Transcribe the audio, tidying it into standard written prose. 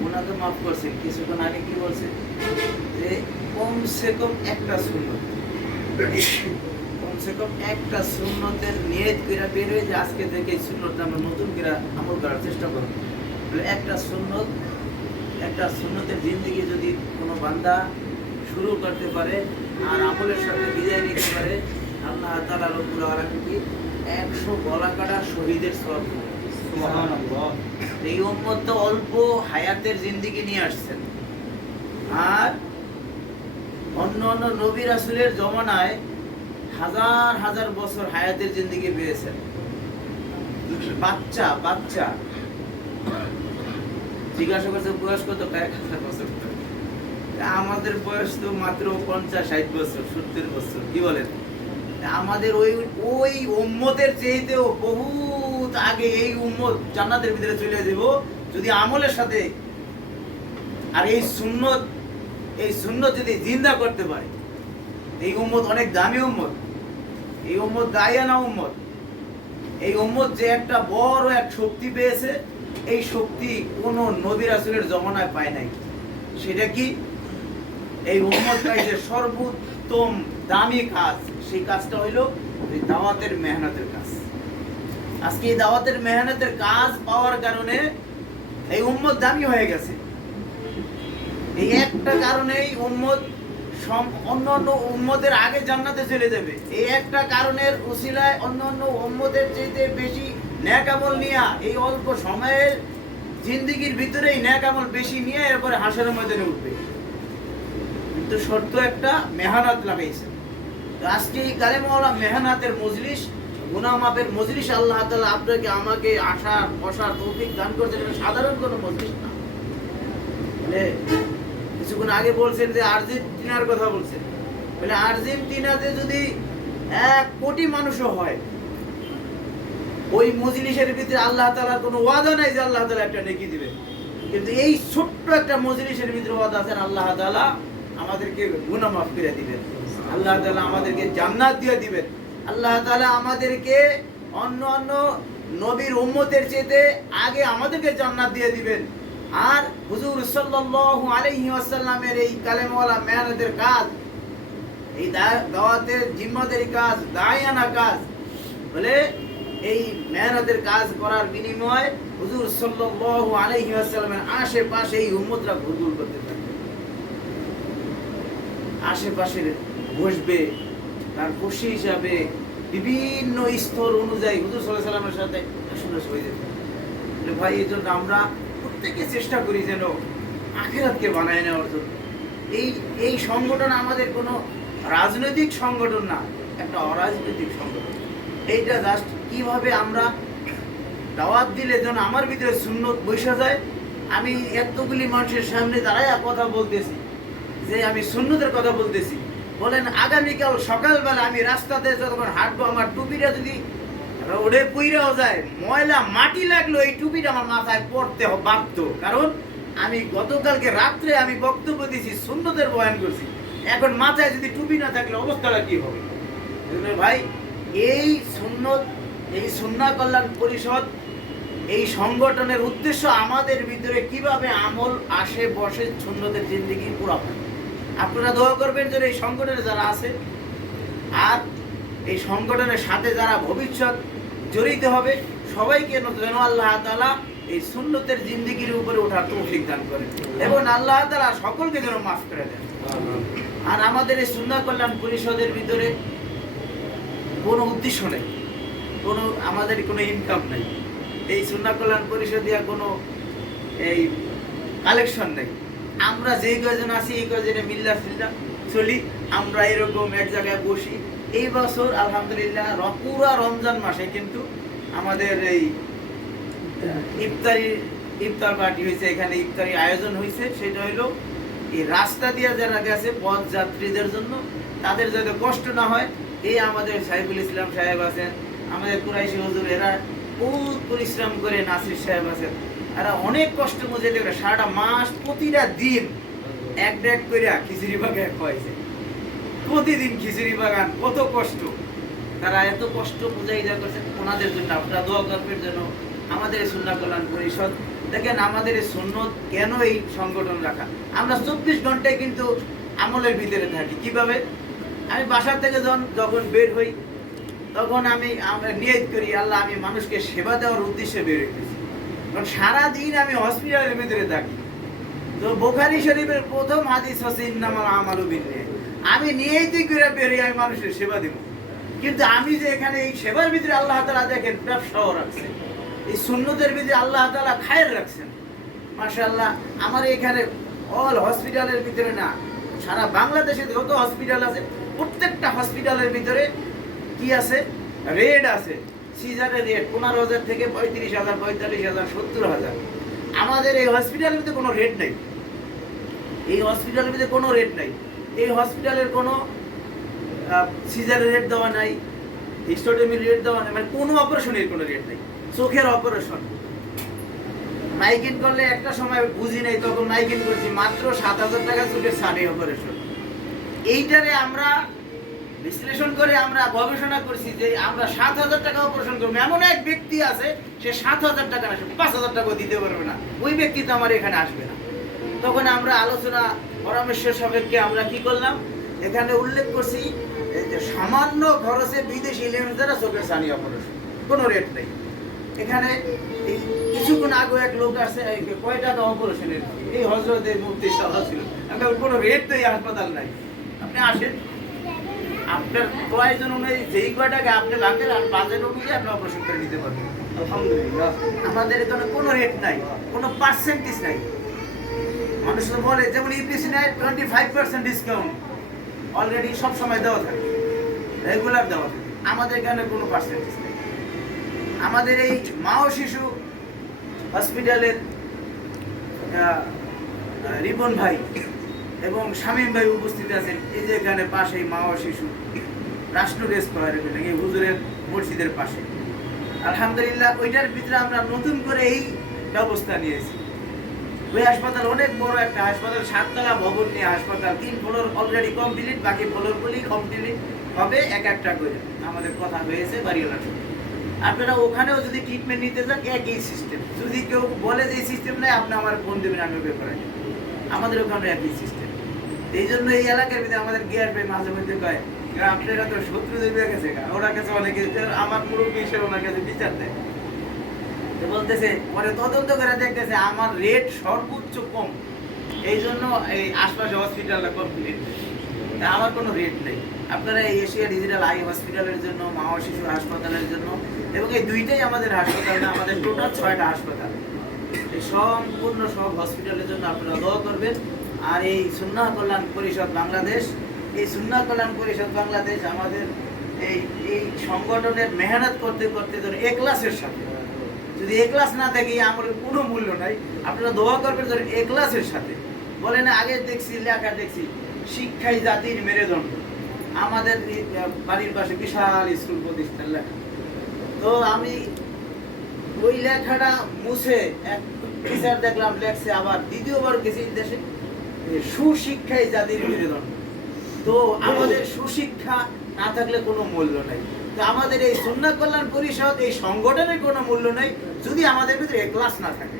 গুনাহ তো মাফ করছেন, কিছুক্ষণ আগে কি বলছেন যে কমসে কম একটা সুন্নত, কমসে কম একটা সুন্নতের নিয়ত করে বের হয়ে যে আজকে থেকে এই সুন্নতটা আমরা নতুন করে আমল করার চেষ্টা করব। একটা সুন্নত, একটা সুন্নতের জিন্দেগি যদি কোনো বান্দা শুরু করতে পারে আর আমলের সাথে বিদায় নিতে পারে, আল্লাহ তাআলা রব্বুল আলামিন 100 গলা কাটা শহীদের সওয়াব দেবেন। সুবহানাল্লাহ। এই উম্মত তো অল্প হায়াতের জিন্দেগি নিয়ে আসছেন, আর অন্য অন্য নবী রাসূলের জমানায় হাজার হাজার বছর হায়াতের জিন্দেগি পেয়েছেন। বাচ্চা বাচ্চা জিজ্ঞাসা করছে বয়স কত, কয়েক হাজার বছর। আমাদের বয়স তো মাত্র 50-60 বছর, 70 বছর। কি বলেন? আমাদের ওই ওই উম্মতের চেয়েতেও বহুত আগে এই উম্মত জান্নাতের ভিতরে চলে যাব যদি আমলের সাথে, আর এই সুন্নত যদি জিন্দা করতে পারে। এই উম্মত অনেক দামি উম্মত, এই উম্মত দায়ানা উম্মত। এই উম্মত যে একটা বড় এক শক্তি পেয়েছে, এই শক্তি কোন নবী রাসূলের জমানায় পায় নাই। সেটা কি? এই উম্মত পাইছে সর্বোত্তম দামি কাজ। সেই কাজটা হইল এই দাওয়াতের মেহনতের কাজ। আজকে এই দাওয়াতের মেহনতের কাজ পাওয়ার কারণে এই উম্মত দামি হয়ে গেছে। এই একটা কারণেই উম্মত অন্যান্য উম্মতের আগে জান্নাতে চলে যাবে। এই একটা কারণের উসিলায় অন্যান্য উম্মতের চাইতে বেশি নেক আমল নিয়ে এই অল্প সময়ের জিন্দেগির ভিতরেই নেক আমল বেশি নিয়ে এরপরে হাসরের ময়দানে উঠবে। কিন্তু শর্ত একটা, মেহনত লাগাইছে। আজকে এই কালেমাওয়ালা মেহনতের মজলিস, গুনাহ মাফের মজলিস আল্লাহ তাআলা আপনাকে আমাকে আসার বসার তৌফিক দান করছেন। এটা সাধারণ কোনো মজলিস না। কিছুক্ষণ আগে বলছেন যে আর্জেন্টিনার কথা বলছেন, বলে আর্জেন্টিনাতে যদি 1 কোটি মানুষও হয়, ওই মজলিসের ভিতরে আল্লাহ তাআলার কোনো ওয়াদা নাই যে আল্লাহ তাআলা একটা নেকি দিবেন। কিন্তু এই ছোট্ট একটা মজলিসের ভিতরে ওয়াদা আছেন, আল্লাহ তাআলা আমাদেরকে গুনাহ মাফ করে দিবেন, আল্লাহ তাআলা আমাদেরকে জান্নাত দিয়ে দিবেন, আল্লাহ তাআলা আমাদেরকে অন্য অন্য নবীর উম্মতের চেয়ে আগে আমাদেরকে জান্নাত দিয়ে দিবেন। আর হুজুর সাল্লাল্লাহু আলাইহি ওয়াসাল্লামের এই কালেমাওয়ালা মেহনতের কাজ, এই দাওয়াতের জিম্মাদারি কাজ, দায়ানা কাজ, বলে এই মেহনতের কাজ করার বিনিময়ে হুজুর সাল্লাল্লাহু আলাইহি ওয়াসাল্লামের আশেপাশে এই উম্মতরা ঘুরঘুর করতে থাকবে, আশেপাশে বসবে। তার খুশি হিসাবে বিভিন্ন স্তর অনুযায়ী হুজুর সাল্লাল্লাহু আলাইহি ওয়াসাল্লামের সাথে হাসুনাস হয়ে যেত। ভাই, এই জন্য আমরা প্রত্যেকে চেষ্টা করি যেন আখিরাতকে বানায় নেওয়ার জন্য। এই সংগঠন আমাদের কোনো রাজনৈতিক সংগঠন না, একটা অরাজনৈতিক সংগঠন। এইটা জাস্ট কিভাবে আমরা দাওয়াত দিলে যেন আমার ভিতরে সুন্নত বসে যায়। আমি এতগুলি মানুষের সামনে দাঁড়ায় কথা বলতেছি যে আমি সুন্নতের কথা বলতেছি। বলেন আগামীকাল সকালবেলা আমি রাস্তাতে যখন হাঁটবো, আমার টুপিটা যদি রোডে পুইরাও যায়, ময়লা মাটি লাগলো, এই টুপিটা আমার মাথায় পড়তে বাধ্য। কারণ আমি গতকালকে রাত্রে আমি বক্তব্য দিয়েছি, সুন্নতের বয়ান করছি। এখন মাথায় যদি টুপি না থাকলে অবস্থাটা কি হবে? ভাই, এই সুন্নত, এই সুন্নাহ কল্যাণ পরিষদ, এই সংগঠনের উদ্দেশ্য আমাদের ভিতরে কিভাবে আমল আসে বসে সুন্নতের জিন্দেগি পুরা হয়। আপনারা দোয়া করবেন যেন এই সংগঠনে যারা আছে আর এই সংগঠনের সাথে যারা ভবিষ্যৎ জড়িত হবে, সবাইকে যেন আল্লাহ তাআলা এই সুন্নতের জিন্দেগির উপরে ওঠার তৌফিক দান করেন এবং আল্লাহ তাআলা সকলকে যেন মাফ করে দেন। আর আমাদের এই সুন্নাহ কল্যাণ পরিষদের ভিতরে কোনো উদ্দেশ্য নেই, কোনো আমাদের কোনো ইনকাম নেই। এই সুন্নাহ কল্যাণ পরিষদ দিয়া কোনো এই কালেকশন নেই। আমরা যে কয়জন আছি এই কয়জনে মিল্লা ফিল্লা চলি। আমরা এরকম এক জায়গায় বসি। এই বছর আলহামদুলিল্লাহ পুরা রমজান মাসে কিন্তু আমাদের এই ইফতার পার্টি হয়েছে, এখানে ইফতারি আয়োজন হয়েছে। সেটা হলো এই রাস্তা দিয়ে যারা গেছে পথ যাত্রীদের জন্য, তাদের যাতে কষ্ট না হয়, এই আমাদের সাইফুল ইসলাম সাহেব আছেন, আমাদের কুরাইশি হুজুর, এরা বহুত পরিশ্রম করে, নাসির সাহেব আছেন, এরা অনেক কষ্ট মজে দেবে। সারাটা মাস প্রতিটা দিন এক ডেক করে খিচুড়ি বাগান খাওয়াইছে। প্রতিদিন খিচুড়ি বাগান, কত কষ্ট। তারা এত কষ্ট মুজাহিদা করছেন, ওনাদের জন্য আপনারা দোয়া করবেন যেন আমাদের সুন্নাহ কল্যাণ পরিষদ দেখেন আমাদের এই সুন্নত কেন এই সংগঠন রাখা, আমরা 24 ঘন্টায় কিন্তু আমলের ভিতরে থাকি। কিভাবে? আমি বাসা থেকে যখন বের হই তখন আমরা নিয়ত করি, আল্লাহ আমি মানুষকে সেবা দেওয়ার উদ্দেশ্যে বের হইতেছি। কারণ সারাদিন আমি হসপিটালের ভিতরে থাকি। তো বুখারী শরীফের প্রথম হাদিস হচ্ছে ইন্নামাল আমালু বিন্নিয়াত। আমি নিয়তই করে বের হই আমি মানুষের সেবা দেব। কিন্তু আমি যে এখানে এই সেবার ভিতরে আল্লাহ তাআলা দেখেন ব্যবসাও রাখছেন, এই সুন্নতের ভিতরে আল্লাহ তাআলা খায়ের রাখছেন। মাশাআল্লাহ, আমার এখানে অল হসপিটালের ভিতরে না, সারা বাংলাদেশে যত হসপিটাল আছে প্রত্যেকটা হসপিটালের ভিতরে কি আছে? রেট আছে। সিজারের রেট 15,000 থেকে 35,000, 45,000, 70,000। আমাদের এই হসপিটালের ভিতরে কোনো রেট নাই। এই হসপিটালের ভিতরে কোনো রেট নাই। এই হসপিটালের কোনো সিজারের রেট দেওয়া নাই, হিস্টোডেমির রেট দেওয়া নাই, মানে কোনো অপারেশনের কোনো রেট নাই। চোখের অপারেশন মাইকিন করলে একটা সময় বুঝি নাই, তখন মাইকিন করছি মাত্র 7,000 টাকা চোখের সানি অপারেশন। এইটারে আমরা বিশ্লেষণ করে আমরা গবেষণা করছি যে আমরা 7,000 টাকা অপারেশন করবো। এমন এক ব্যক্তি আছে সে 7,000 টাকা না, 5,000 টাকা দিতে পারবে না, ওই ব্যক্তি তো আমার এখানে আসবে না। তখন আমরা আলোচনা পরামর্শ সাপেক্ষে আমরা কি করলাম, এখানে উল্লেখ করছি যে সামান্য খরচে বিদেশি লেন্স দ্বারা চোখের সানি অপারেশন, কোনো রেট নেই। এখানে কিছুক্ষণ আগে এক লোক আসছে, কয় টাকা অপারেশনের, এই হযরতের মুফতি সাহেব ছিল, কোনো রেট নেই, হাসপাতাল নাই। আপনি আসেন, আপনার প্রয়োজন অনুযায়ী যেই কয় টাকা আপনি লাগেন আর বাজেট অনুযায়ী আপনি অপারেশন করে নিতে পারবেন। আলহামদুলিল্লাহ, আমাদের এখানে কোনো রেট নাই, কোনো পার্সেন্টেজ নাই। মানুষ তো বলে যেমন ইপিসি নেয় 25% ডিসকাউন্ট অলরেডি সব সময় দেওয়া থাকে, রেগুলার দেওয়া থাকে। আমাদের এখানে কোনো পার্সেন্টেজ নেই। আমাদের এই মা ও শিশু হসপিটালের রিপন ভাই এবং শামীম ভাই উপস্থিত আছেন। এই যে এখানে পাশেই মা ও শিশু রাষ্ট্র রেস করার এই হুজুরের মসজিদের পাশে। আলহামদুলিল্লাহ, ওইটার ভিতরে আমরা নতুন করে এই ব্যবস্থা নিয়েছি। ওই হাসপাতাল অনেক বড় একটা হাসপাতাল, 7 তলা ভবন নিয়ে হাসপাতাল, 3 ফ্লোর অলরেডি কমপ্লিট, বাকি ফ্লোরগুলি কমপ্লিট হবে এক একটা করে। আমাদের কথা হয়েছে বাড়িওয়ালার সাথে। আপনারা ওখানেও যদি ট্রিটমেন্ট নিতে চান একই সিস্টেম। যদি কেউ বলে যে এই সিস্টেম নাই, আপনি আমার ফোন দেবেন, আমি ব্যাপারে আমাদের ওখানে একই সিস্টেম। এই জন্য এই এলাকার ভিতরে আমাদের গিয়ার ভাই মাঝে মধ্যে কয় আপনারা তো শত্রু দেবে গেছে, ওনার কাছে অনেকে আমার মুরব্বী হিসেবে ওনার কাছে বিচার দেয়। বলতেছে পরে তদন্ত করে দেখতেছে আমার রেট সর্বোচ্চ কম, এই জন্য এই আশপাশে হসপিটালটা কমপ্লিট, তা আমার কোনো রেট নেই। আপনারা এই এশিয়া ডিজিটাল আই হসপিটালের জন্য, মা ও শিশু হাসপাতালের জন্য, এবং এই দুইটাই আমাদের হাসপাতাল না, আমাদের টোটাল 6টা হাসপাতাল, এই সম্পূর্ণ সব হসপিটালের জন্য আপনারা দোয়া করবেন। আর এই সুন্নাহ কল্যাণ পরিষদ বাংলাদেশ, এই সুন্নাহ কল্যাণ পরিষদ বাংলাদেশ আমাদের এই সংগঠনের মেহনত করতে করতে ধরে এখলাসের সাথে, যদি এখলাস না থাকে আমাদের কোনো মূল্য নাই। আপনারা দোয়া করবেন ধরে এখলাসের সাথে। বলে না, আগে দেখছি লেখা দেখছি শিক্ষাই জাতির মেরুদণ্ড, আমাদের বাড়ির পাশে বিশাল স্কুল প্রতিষ্ঠান লেখা। তো আমি ওই লেখাটা মুছে এক টিচার দেখলাম লেখছে, আবার দ্বিতীয়বার গেছি দেশে সুশিক্ষাই জাতির মেরুদণ্ড। তো আমাদের সুশিক্ষা না থাকলে কোনো মূল্য নাই। তো আমাদের এই সুন্নাহ কল্যাণ পরিষদ এই সংগঠনের কোনো মূল্য নাই যদি আমাদের ভিতরে এখলাস না থাকে।